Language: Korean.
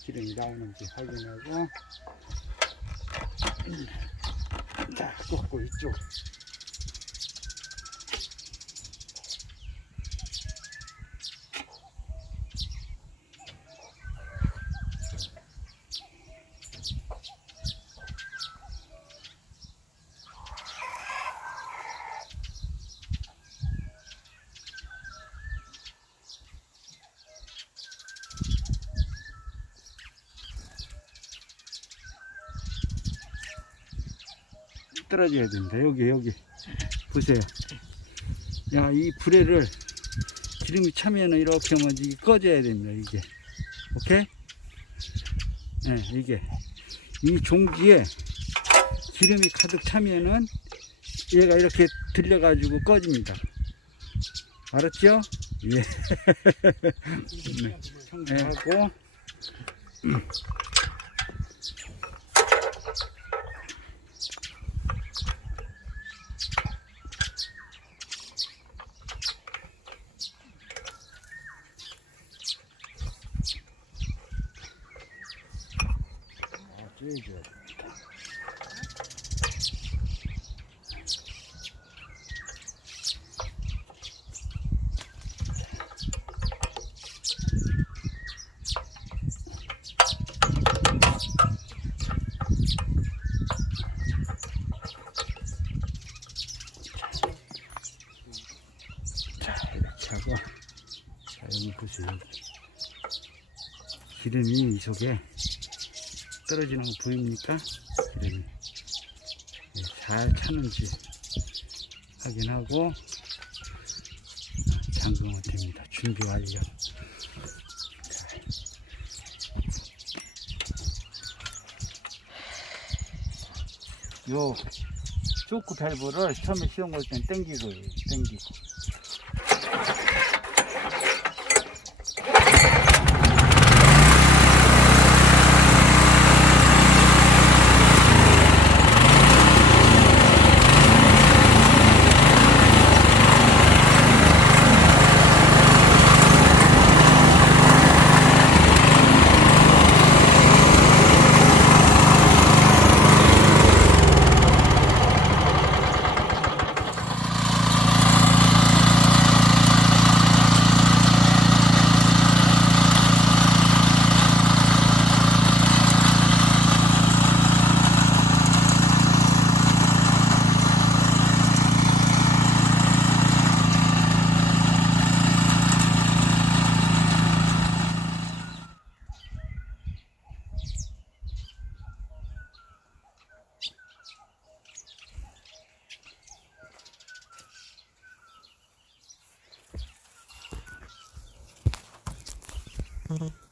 기름이 나오는지 확인하고. 자, 꽂고 이쪽. 떨어져야 된다. 여기 보세요. 야, 이 불에를 기름이 차면은 이렇게 하면 이게 꺼져야 됩니다. 이게 오케이? 네, 이게 이 종지에 기름이 가득 차면은 얘가 이렇게 들려가지고 꺼집니다. 알았죠? 예. 네. 하고 쬐줘야 돼. 자, 이렇게 하고, 자, 여기 보세요. 기름이 이 속에 떨어지는 거 보입니까? 기름이 잘 차는지 확인하고 잠그면 됩니다. 준비 완료. 요 초크 밸브를 처음에 시험 걸 땐 당기고. Mm-hmm.